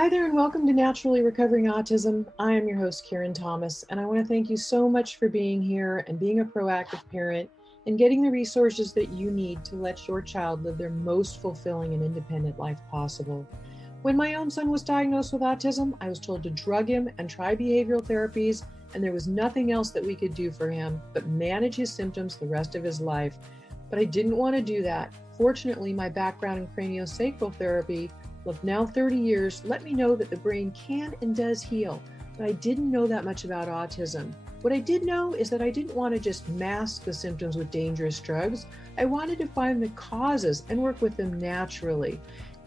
Hi there, and welcome to Naturally Recovering Autism. I am your host, Karen Thomas, and I want to thank you so much for being here and being a proactive parent and getting the resources that you need to let your child live their most fulfilling and independent life possible. When my own son was diagnosed with autism, I was told to drug him and try behavioral therapies, and there was nothing else that we could do for him but manage his symptoms the rest of his life. But I didn't want to do that. Fortunately, my background in craniosacral therapy of now 30 years let me know that the brain can and does heal, but I didn't know that much about autism. What I did know is that I didn't want to just mask the symptoms with dangerous drugs. I wanted to find the causes and work with them naturally.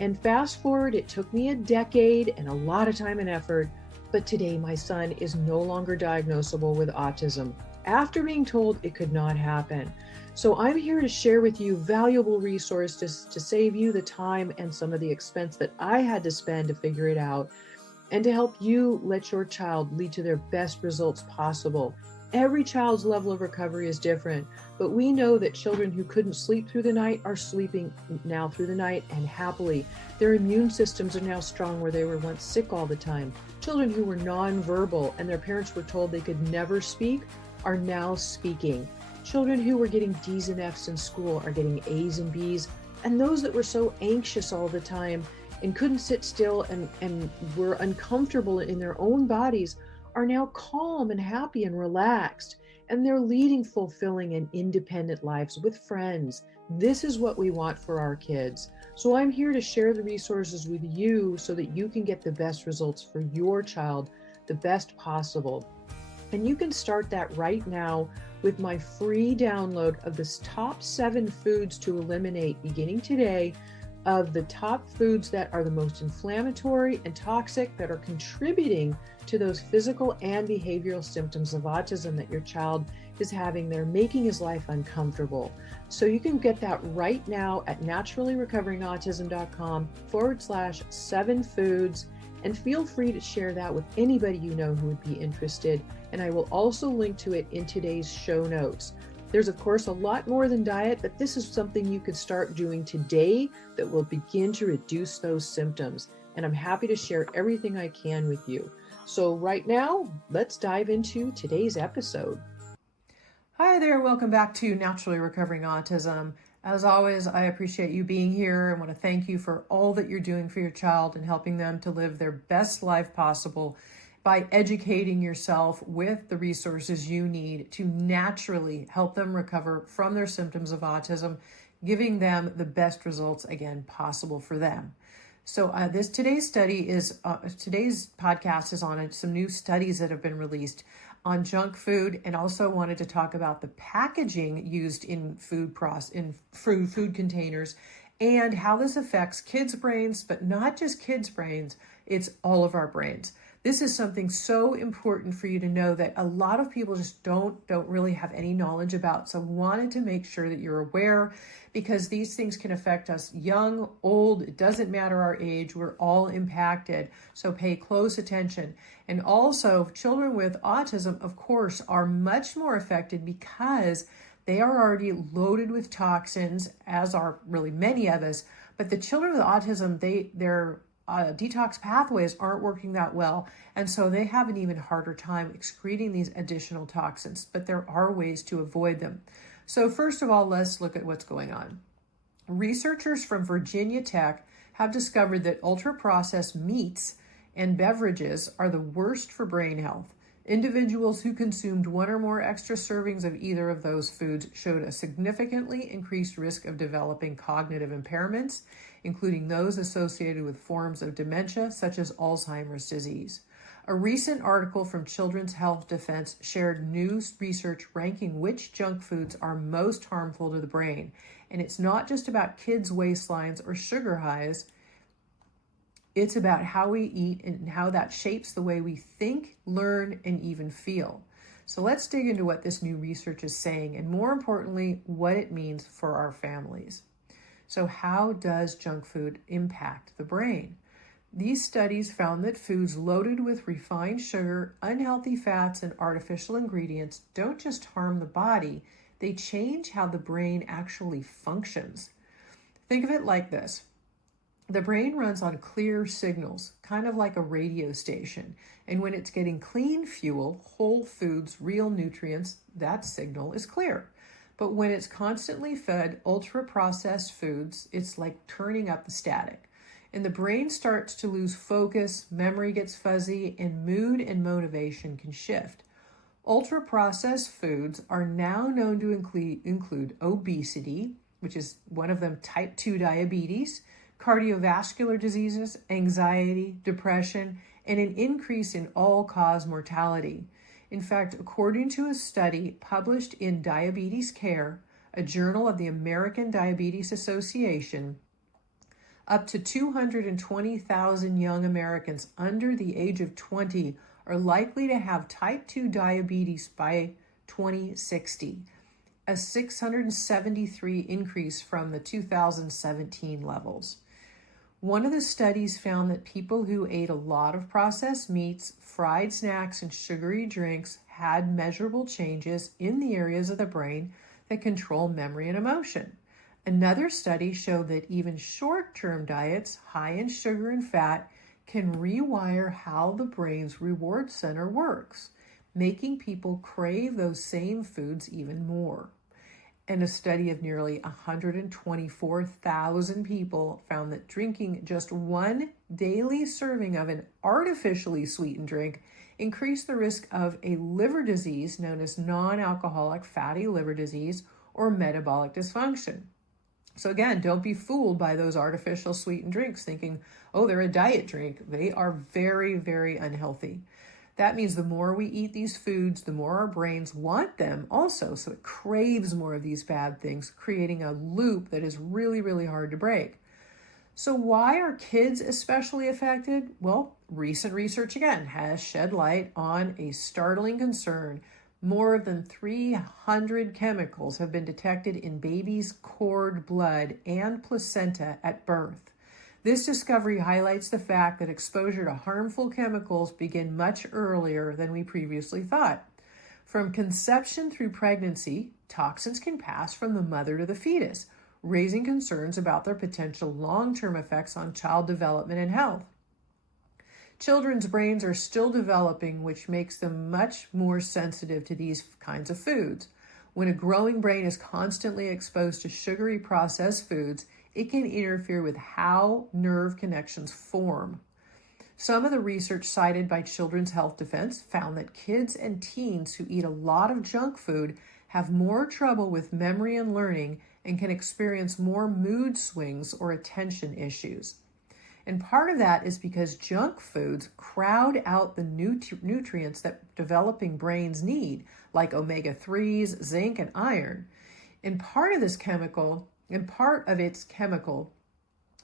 And fast forward, it took me a decade and a lot of time and effort, but today my son is no longer diagnosable with autism after being told it could not happen. So I'm here to share with you valuable resources to save you the time and some of the expense that I had to spend to figure it out, and to help you let your child lead to their best results possible. Every child's level of recovery is different, but we know that children who couldn't sleep through the night are sleeping now through the night and happily. Their immune systems are now strong where they were once sick all the time. Children who were nonverbal and their parents were told they could never speak are now speaking. Children who were getting D's and F's in school are getting A's and B's. And those that were so anxious all the time and couldn't sit still and were uncomfortable in their own bodies are now calm and happy and relaxed. And they're leading fulfilling and independent lives with friends. This is what we want for our kids. So I'm here to share the resources with you so that you can get the best results for your child, the best possible. And you can start that right now with my free download of the top 7 foods to eliminate beginning today, of the top foods that are the most inflammatory and toxic that are contributing to those physical and behavioral symptoms of autism that your child is having. They're making his life uncomfortable. So you can get that right now at naturallyrecoveringautism.com/7 foods. And feel free to share that with anybody you know who would be interested. And I will also link to it in today's show notes. There's, of course, a lot more than diet, but this is something you could start doing today that will begin to reduce those symptoms. And I'm happy to share everything I can with you. So right now, let's dive into today's episode. Hi there, welcome back to Naturally Recovering Autism. As always, I appreciate you being here. I want to thank you for all that you're doing for your child and helping them to live their best life possible by educating yourself with the resources you need to naturally help them recover from their symptoms of autism, giving them the best results again possible for them. So today's podcast is on some new studies that have been released on junk food, and also wanted to talk about the packaging used in food containers and how this affects kids' brains, but not just kids' brains, it's all of our brains. This is something so important for you to know that a lot of people just don't really have any knowledge about. So wanted to make sure that you're aware, because these things can affect us young, old, it doesn't matter our age, we're all impacted. So pay close attention. And also children with autism, of course, are much more affected because they are already loaded with toxins, as are really many of us. But the children with autism, their detox pathways aren't working that well, and so they have an even harder time excreting these additional toxins, but there are ways to avoid them. So first of all, let's look at what's going on. Researchers from Virginia Tech have discovered that ultra-processed meats and beverages are the worst for brain health. Individuals who consumed 1 or more extra servings of either of those foods showed a significantly increased risk of developing cognitive impairments, including those associated with forms of dementia, such as Alzheimer's disease. A recent article from Children's Health Defense shared new research ranking which junk foods are most harmful to the brain. And it's not just about kids' waistlines or sugar highs. It's about how we eat and how that shapes the way we think, learn, and even feel. So let's dig into what this new research is saying, and more importantly, what it means for our families. So how does junk food impact the brain? These studies found that foods loaded with refined sugar, unhealthy fats, and artificial ingredients don't just harm the body, they change how the brain actually functions. Think of it like this. The brain runs on clear signals, kind of like a radio station. And when it's getting clean fuel, whole foods, real nutrients, that signal is clear. But when it's constantly fed ultra-processed foods, it's like turning up the static. And the brain starts to lose focus, memory gets fuzzy, and mood and motivation can shift. Ultra-processed foods are now known to include obesity, which is one of them type 2 diabetes, cardiovascular diseases, anxiety, depression, and an increase in all-cause mortality. In fact, according to a study published in Diabetes Care, a journal of the American Diabetes Association, up to 220,000 young Americans under the age of 20 are likely to have type 2 diabetes by 2060, a 673 increase from the 2017 levels. One of the studies found that people who ate a lot of processed meats, fried snacks, and sugary drinks had measurable changes in the areas of the brain that control memory and emotion. Another study showed that even short-term diets high in sugar and fat can rewire how the brain's reward center works, making people crave those same foods even more. And a study of nearly 124,000 people found that drinking just one daily serving of an artificially sweetened drink increased the risk of a liver disease known as non-alcoholic fatty liver disease or metabolic dysfunction. So again, don't be fooled by those artificial sweetened drinks thinking, oh, they're a diet drink. They are very, very unhealthy. That means the more we eat these foods, the more our brains want them also. So it craves more of these bad things, creating a loop that is really, really hard to break. So why are kids especially affected? Well, recent research again has shed light on a startling concern. More than 300 chemicals have been detected in babies' cord blood and placenta at birth. This discovery highlights the fact that exposure to harmful chemicals begin much earlier than we previously thought. From conception through pregnancy, toxins can pass from the mother to the fetus, raising concerns about their potential long-term effects on child development and health. Children's brains are still developing, which makes them much more sensitive to these kinds of foods. When a growing brain is constantly exposed to sugary processed foods, it can interfere with how nerve connections form. Some of the research cited by Children's Health Defense found that kids and teens who eat a lot of junk food have more trouble with memory and learning and can experience more mood swings or attention issues. And part of that is because junk foods crowd out the nutrients that developing brains need, like omega-3s, zinc, and iron. And part of its chemical,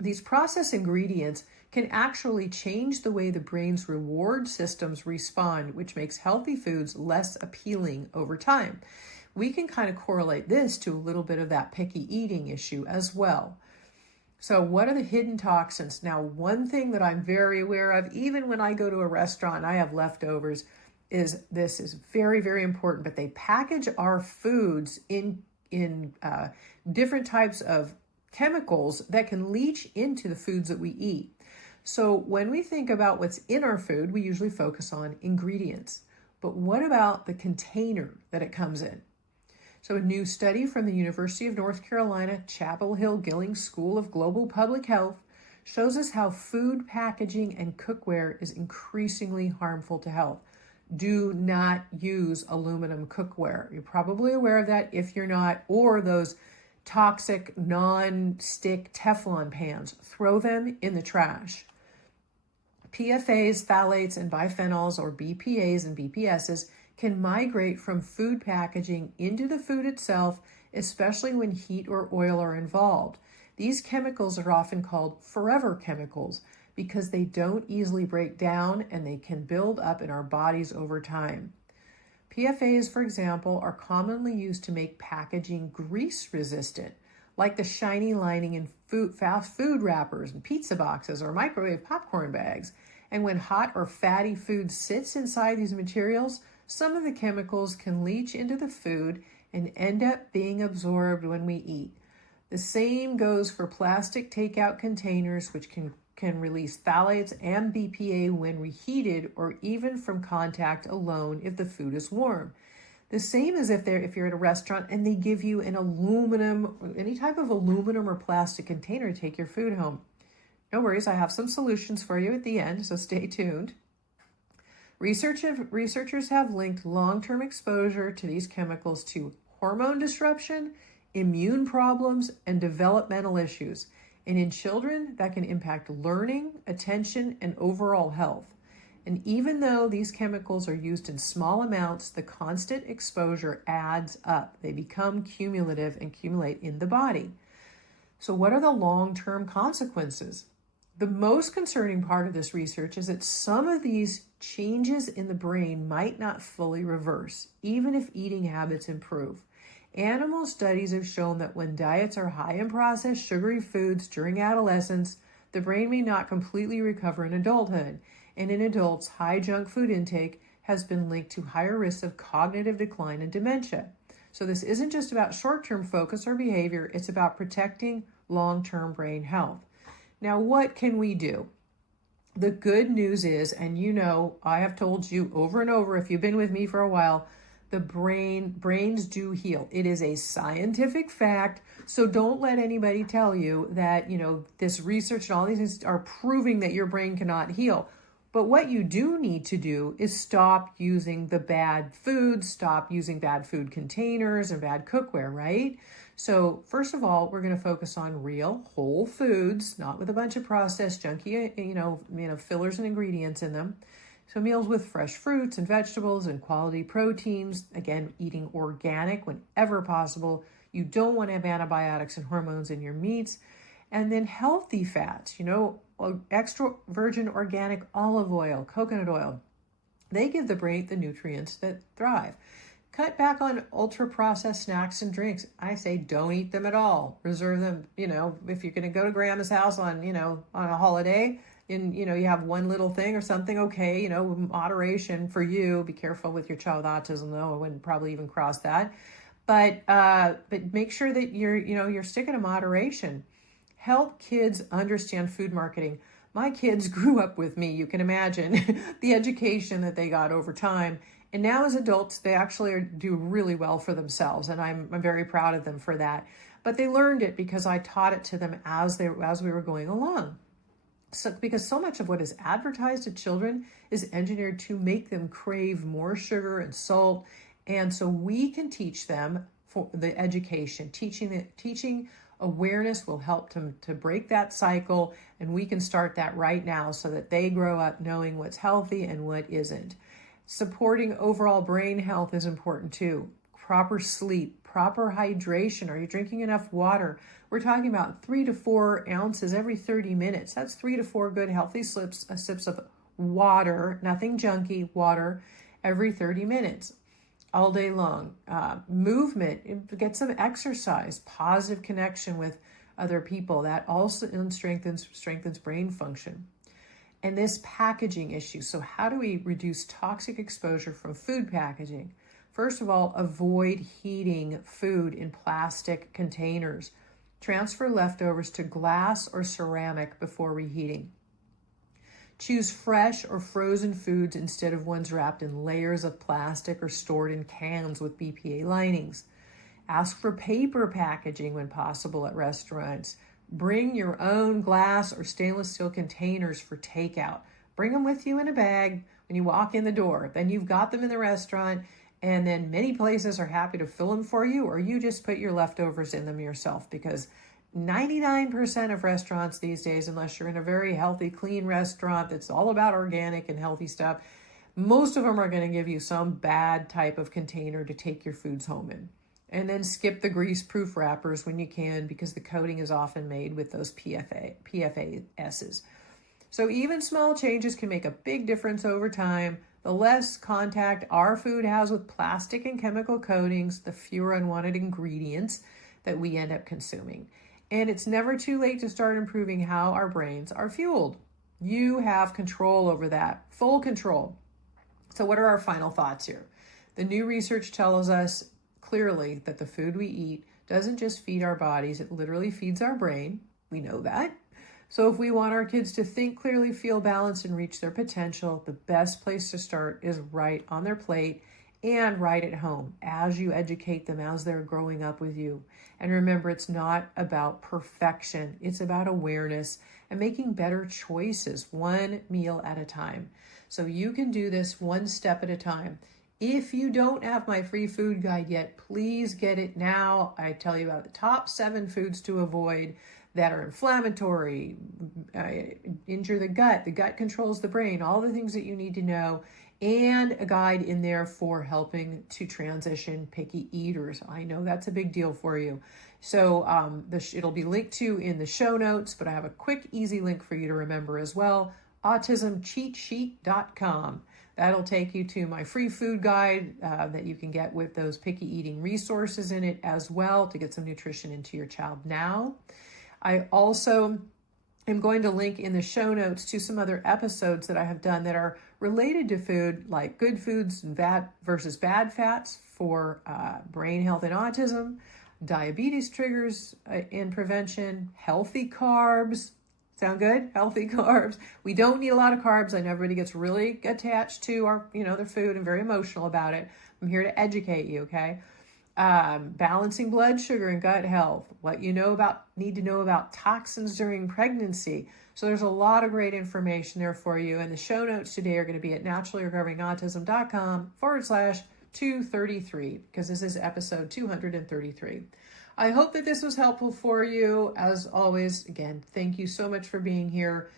these processed ingredients can actually change the way the brain's reward systems respond, which makes healthy foods less appealing over time. We can kind of correlate this to a little bit of that picky eating issue as well. So what are the hidden toxins? Now, one thing that I'm very aware of, even when I go to a restaurant and I have leftovers, is this is very, very important, but they package our foods in different types of chemicals that can leach into the foods that we eat. So when we think about what's in our food, we usually focus on ingredients. But what about the container that it comes in? So a new study from the University of North Carolina, Chapel Hill Gillings School of Global Public Health shows us how food packaging and cookware is increasingly harmful to health. Do not use aluminum cookware. You're probably aware of that if you're not, or those toxic non-stick Teflon pans. Throw them in the trash. PFAs, phthalates, and biphenyls, or BPAs and BPSs, can migrate from food packaging into the food itself, especially when heat or oil are involved. These chemicals are often called forever chemicals because they don't easily break down and they can build up in our bodies over time. PFAs, for example, are commonly used to make packaging grease resistant, like the shiny lining in fast food wrappers and pizza boxes or microwave popcorn bags. And when hot or fatty food sits inside these materials, some of the chemicals can leach into the food and end up being absorbed when we eat. The same goes for plastic takeout containers, which can release phthalates and BPA when reheated or even from contact alone if the food is warm. The same as if you're at a restaurant and they give you an aluminum, any type of aluminum or plastic container to take your food home. No worries, I have some solutions for you at the end, so stay tuned. Researchers have linked long-term exposure to these chemicals to hormone disruption, immune problems, and developmental issues. And in children, that can impact learning, attention, and overall health. And even though these chemicals are used in small amounts, the constant exposure adds up. They become cumulative and accumulate in the body. So what are the long-term consequences? The most concerning part of this research is that some of these changes in the brain might not fully reverse, even if eating habits improve. Animal studies have shown that when diets are high in processed sugary foods during adolescence, the brain may not completely recover in adulthood. And in adults, high junk food intake has been linked to higher risks of cognitive decline and dementia. So this isn't just about short-term focus or behavior, it's about protecting long-term brain health. Now, what can we do? The good news is, and you know, I have told you over and over, if you've been with me for a while, the brains do heal. It is a scientific fact. So don't let anybody tell you that, this research and all these things are proving that your brain cannot heal. But what you do need to do is stop using the bad foods, stop using bad food containers and bad cookware, right? So first of all, we're going to focus on real whole foods, not with a bunch of processed junky, fillers and ingredients in them. So meals with fresh fruits and vegetables and quality proteins. Again, eating organic whenever possible. You don't want to have antibiotics and hormones in your meats. And then healthy fats, extra virgin organic olive oil, coconut oil. They give the brain the nutrients that thrive. Cut back on ultra-processed snacks and drinks. I say don't eat them at all. Reserve them, if you're going to go to grandma's house on a holiday and, you have one little thing or something, okay, moderation for you. Be careful with your child with autism, though. I wouldn't probably even cross that. But make sure that you're sticking to moderation. Help kids understand food marketing. My kids grew up with me. You can imagine the education that they got over time. And now as adults, they actually do really well for themselves. And I'm very proud of them for that. But they learned it because I taught it to them as we were going along. So because so much of what is advertised to children is engineered to make them crave more sugar and salt. And so we can teach them for the education. Teaching awareness will help to break that cycle. And we can start that right now so that they grow up knowing what's healthy and what isn't. Supporting overall brain health is important too. Proper sleep, proper hydration. Are you drinking enough water? We're talking about 3 to 4 ounces every 30 minutes. That's 3 to 4 good healthy sips of water, nothing junky, water every 30 minutes, all day long. Movement, get some exercise, positive connection with other people. That also strengthens brain function. And this packaging issue. So how do we reduce toxic exposure from food packaging? First of all, avoid heating food in plastic containers. Transfer leftovers to glass or ceramic before reheating. Choose fresh or frozen foods instead of ones wrapped in layers of plastic or stored in cans with BPA linings. Ask for paper packaging when possible at restaurants. Bring your own glass or stainless steel containers for takeout. Bring them with you in a bag when you walk in the door. Then you've got them in the restaurant, and then many places are happy to fill them for you, or you just put your leftovers in them yourself, because 99% of restaurants these days, unless you're in a very healthy, clean restaurant that's all about organic and healthy stuff, most of them are going to give you some bad type of container to take your foods home in. And then skip the grease-proof wrappers when you can, because the coating is often made with those PFASs. So even small changes can make a big difference over time. The less contact our food has with plastic and chemical coatings, the fewer unwanted ingredients that we end up consuming. And it's never too late to start improving how our brains are fueled. You have control over that, full control. So what are our final thoughts here? The new research tells us clearly that the food we eat doesn't just feed our bodies, it literally feeds our brain. We know that. So if we want our kids to think clearly, feel balanced, and reach their potential, the best place to start is right on their plate and right at home as you educate them as they're growing up with you. And remember, it's not about perfection. It's about awareness and making better choices one meal at a time. So you can do this one step at a time. If you don't have my free food guide yet, please get it now. I tell you about the top 7 foods to avoid that are inflammatory, injure the gut. The gut controls the brain, all the things that you need to know, and a guide in there for helping to transition picky eaters. I know that's a big deal for you. So it'll be linked to in the show notes, but I have a quick, easy link for you to remember as well, autismcheatsheet.com. That'll take you to my free food guide that you can get with those picky eating resources in it as well to get some nutrition into your child now. I also am going to link in the show notes to some other episodes that I have done that are related to food, like good foods and bad versus bad fats for brain health and autism, diabetes triggers and prevention, healthy carbs. Sound good? Healthy carbs. We don't need a lot of carbs. I know everybody gets really attached to their food and very emotional about it. I'm here to educate you, okay? Balancing blood sugar and gut health, what you need to know about toxins during pregnancy. So there's a lot of great information there for you. And the show notes today are going to be at naturallyrecoveringautism.com/233, because this is episode 233. I hope that this was helpful for you. As always, again, thank you so much for being here,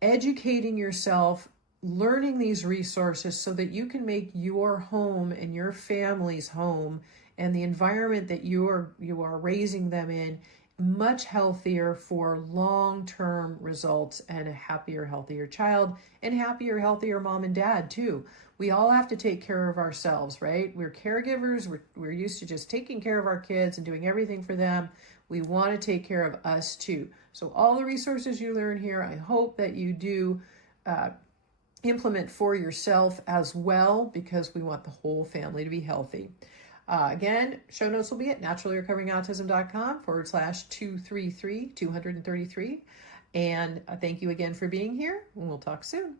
educating yourself, learning these resources so that you can make your home and your family's home and the environment that you are raising them in much healthier for long-term results and a happier, healthier child and happier, healthier mom and dad too. We all have to take care of ourselves, right? We're caregivers. We're used to just taking care of our kids and doing everything for them. We want to take care of us too. So all the resources you learn here, I hope that you do implement for yourself as well, because we want the whole family to be healthy. Again, show notes will be at naturallyrecoveringautism.com/233. And thank you again for being here, and we'll talk soon.